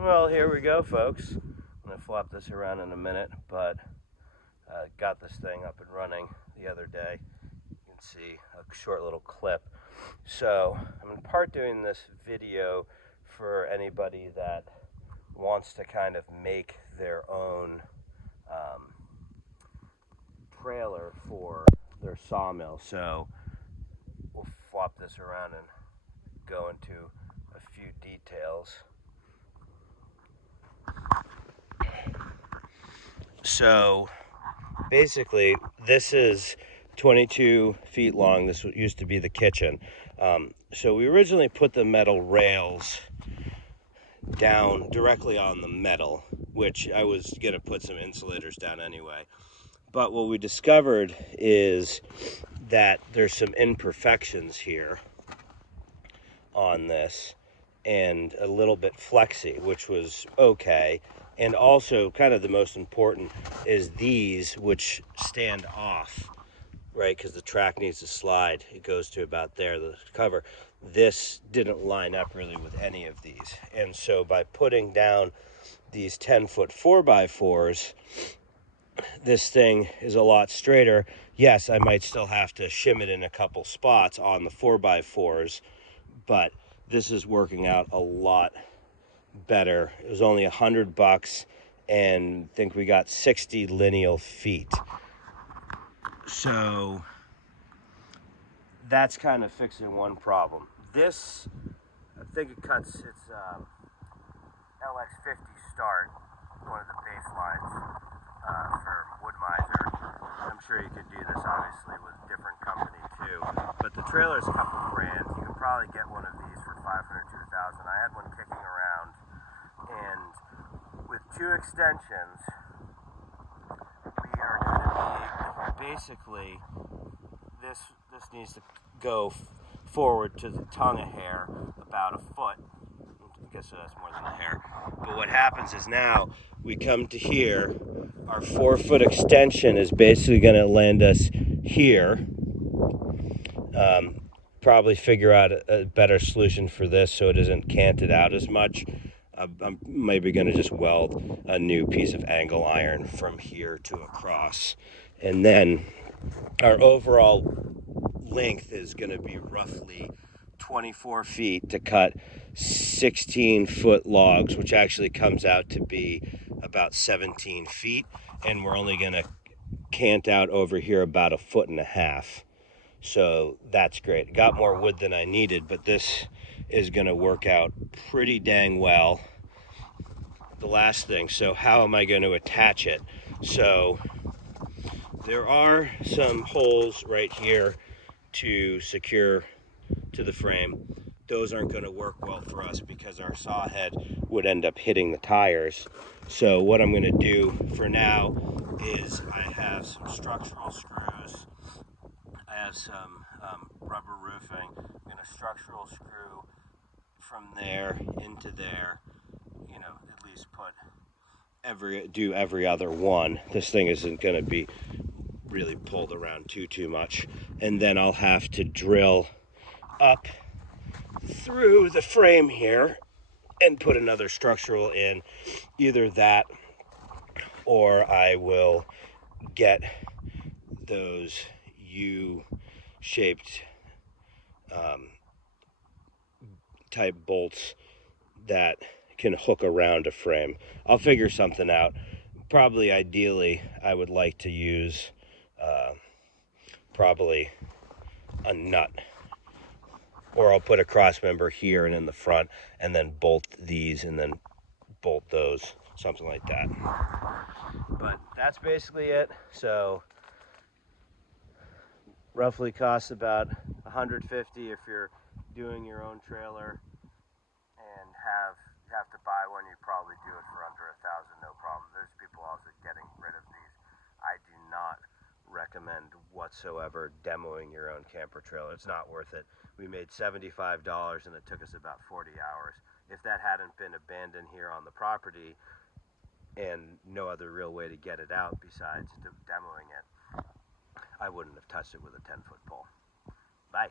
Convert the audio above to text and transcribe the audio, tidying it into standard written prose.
Well, here we go, folks. I'm going to flop this around in a minute, but got this thing up and running the other day. You can see a short little clip. So I'm in part doing this video for anybody that wants to kind of make their own trailer for their sawmill. So we'll flop this around and go into a few details. So basically, this is 22 feet long. This used to be the kitchen. So we originally put the metal rails down directly on the metal, which I was going to put some insulators down anyway. But what we discovered is that there's some imperfections here on this and a little bit flexy, which was okay. And also, kind of the most important is these, which stand off, right? Because the track needs to slide. It goes to about there, the cover. This didn't line up really with any of these. And so by putting down these 10-foot 4x4s, this thing is a lot straighter. Yes, I might still have to shim it in a couple spots on the 4x4s, but this is working out a lot better. It was only $100 and I think we got 60 lineal feet. So that's kind of fixing one problem. This, I think it cuts, it's LX50 start, one of the baselines for Wood-Mizer. I'm sure you could do this obviously with a different company too, but the trailer's a couple grand. You can probably get one of these for $500 to $1,000. I had one kicking around, and with 2 extensions, we are going to be basically, this needs to go forward to the tongue of hair about a foot. I guess that's more than a hair. But what happens is now we come to here, our 4-foot extension is basically going to land us here. Probably figure out a better solution for this so it isn't canted out as much. I'm maybe going to just weld a new piece of angle iron from here to across. And then our overall length is going to be roughly 24 feet to cut 16-foot logs, which actually comes out to be about 17 feet. And we're only going to cant out over here about 1.5 feet. So that's great. Got more wood than I needed, but this is going to work out pretty dang well. The last thing, so how am I going to attach it? So there are some holes right here to secure to the frame. Those aren't going to work well for us because our saw head would end up hitting the tires. So what I'm going to do for now is I have some structural screws. I have some rubber roofing. I'm going to structural screw from there into there, you know, at least put every other one. This thing isn't going to be really pulled around too much. And then I'll have to drill up through the frame here and put another structural in. Either that or I will get those U-shaped type bolts that can hook around a frame. I'll figure something out. Probably ideally I would like to use probably a nut, or I'll put a cross member here and in the front and then bolt these and then bolt those, something like that. But that's basically it. So roughly costs about $150 if you're doing your own trailer, and have to buy one. You probably do it for under $1,000, no problem. There's people also getting rid of these. I do not recommend whatsoever demoing your own camper trailer. It's not worth it. We made $75 and it took us about 40 hours. If that hadn't been abandoned here on the property and no other real way to get it out besides demoing it, I wouldn't have touched it with a 10-foot pole. Bye.